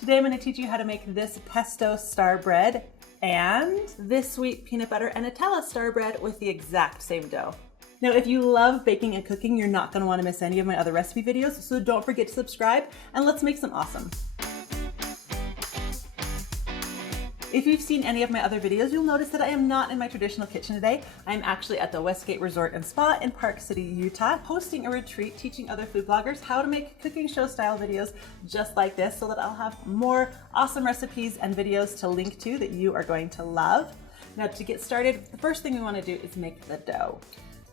Today I'm going to teach you how to make this pesto star bread and this sweet peanut butter and Nutella star bread with the exact same dough. Now, if you love baking and cooking, you're not going to want to miss any of my other recipe videos, so don't forget to subscribe and let's make some awesome. If you've seen any of my other videos, you'll notice that I am not in my traditional kitchen today. I'm actually at the Westgate Resort and Spa in Park City, Utah, hosting a retreat teaching other food bloggers how to make cooking show style videos just like this so that I'll have more awesome recipes and videos to link to that you are going to love. Now, to get started, the first thing we want to do is make the dough.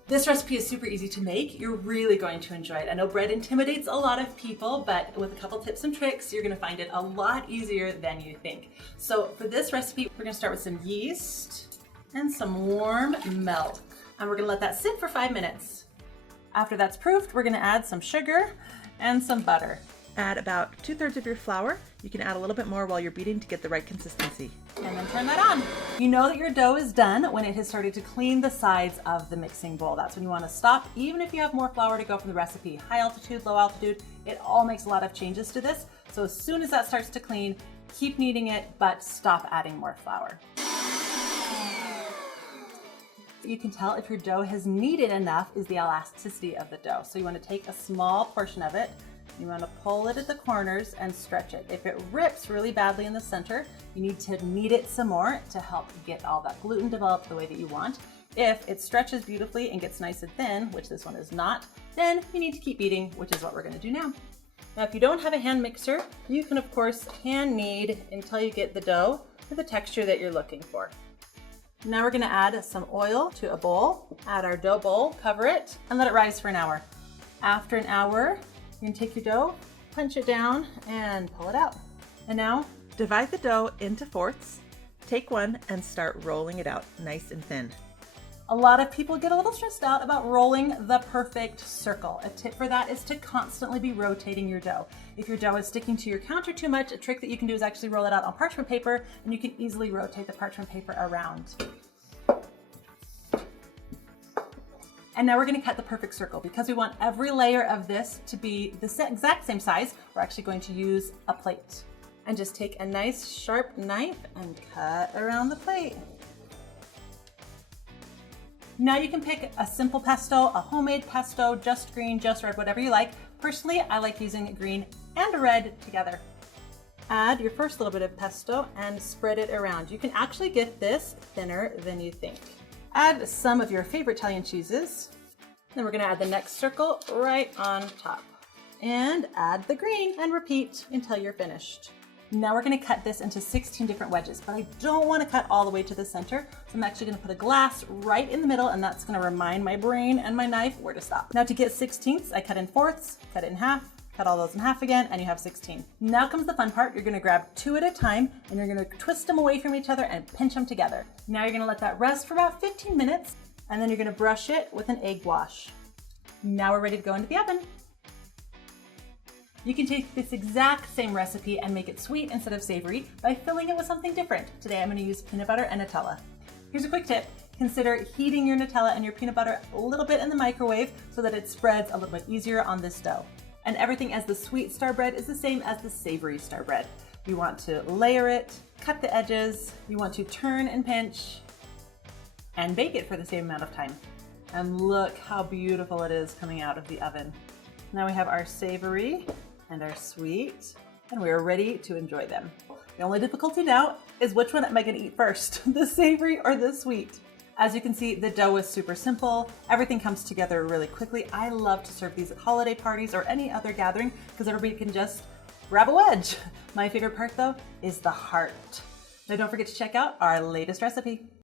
This recipe is super easy to make. You're really going to enjoy it. I know bread intimidates a lot of people, but with a couple tips and tricks, you're gonna find it a lot easier than you think. So for this recipe, we're gonna start with some yeast and some warm milk. And we're gonna let that sit for 5 minutes. After that's proofed, we're gonna add some sugar and some butter. Add about 2/3 of your flour. You can add a little bit more while you're beating to get the right consistency. And then turn that on. You know that your dough is done when it has started to clean the sides of the mixing bowl. That's when you want to stop, even if you have more flour to go from the recipe. High altitude, low altitude, it all makes a lot of changes to this. So as soon as that starts to clean, keep kneading it, but stop adding more flour. You can tell if your dough has kneaded enough is the elasticity of the dough. So you want to take a small portion of it. You want to pull it at the corners and stretch it. If it rips really badly in the center, you need to knead it some more to help get all that gluten developed the way that you want. If it stretches beautifully and gets nice and thin, which this one is not, then you need to keep beating, which is what we're going to do now. Now, if you don't have a hand mixer, you can of course hand knead until you get the dough to the texture that you're looking for. Now we're going to add some oil to a bowl, add our dough bowl, cover it, and let it rise for an hour. After an hour, you can take your dough, punch it down, and pull it out. And now, divide the dough into fourths, take one, and start rolling it out nice and thin. A lot of people get a little stressed out about rolling the perfect circle. A tip for that is to constantly be rotating your dough. If your dough is sticking to your counter too much, a trick that you can do is actually roll it out on parchment paper, and you can easily rotate the parchment paper around. And now we're going to cut the perfect circle. Because we want every layer of this to be the exact same size, we're actually going to use a plate. And just take a nice sharp knife and cut around the plate. Now you can pick a simple pesto, a homemade pesto, just green, just red, whatever you like. Personally, I like using green and red together. Add your first little bit of pesto and spread it around. You can actually get this thinner than you think. Add some of your favorite Italian cheeses. Then we're going to add the next circle right on top. And add the green and repeat until you're finished. Now we're going to cut this into 16 different wedges, but I don't want to cut all the way to the center. So I'm actually going to put a glass right in the middle, and that's going to remind my brain and my knife where to stop. Now to get 16ths, I cut in fourths, cut it in half, cut all those in half again, and you have 16. Now comes the fun part. You're gonna grab 2 at a time, and you're gonna twist them away from each other and pinch them together. Now you're gonna let that rest for about 15 minutes, and then you're gonna brush it with an egg wash. Now we're ready to go into the oven. You can take this exact same recipe and make it sweet instead of savory by filling it with something different. Today I'm gonna use peanut butter and Nutella. Here's a quick tip. Consider heating your Nutella and your peanut butter a little bit in the microwave so that it spreads a little bit easier on this dough. And everything as the sweet star bread is the same as the savory star bread. You want to layer it, cut the edges, you want to turn and pinch, and bake it for the same amount of time. And look how beautiful it is coming out of the oven. Now we have our savory and our sweet, and we are ready to enjoy them. The only difficulty now is which one am I gonna eat first, the savory or the sweet? As you can see, the dough is super simple. Everything comes together really quickly. I love to serve these at holiday parties or any other gathering because everybody can just grab a wedge. My favorite part though is the heart. Now don't forget to check out our latest recipe.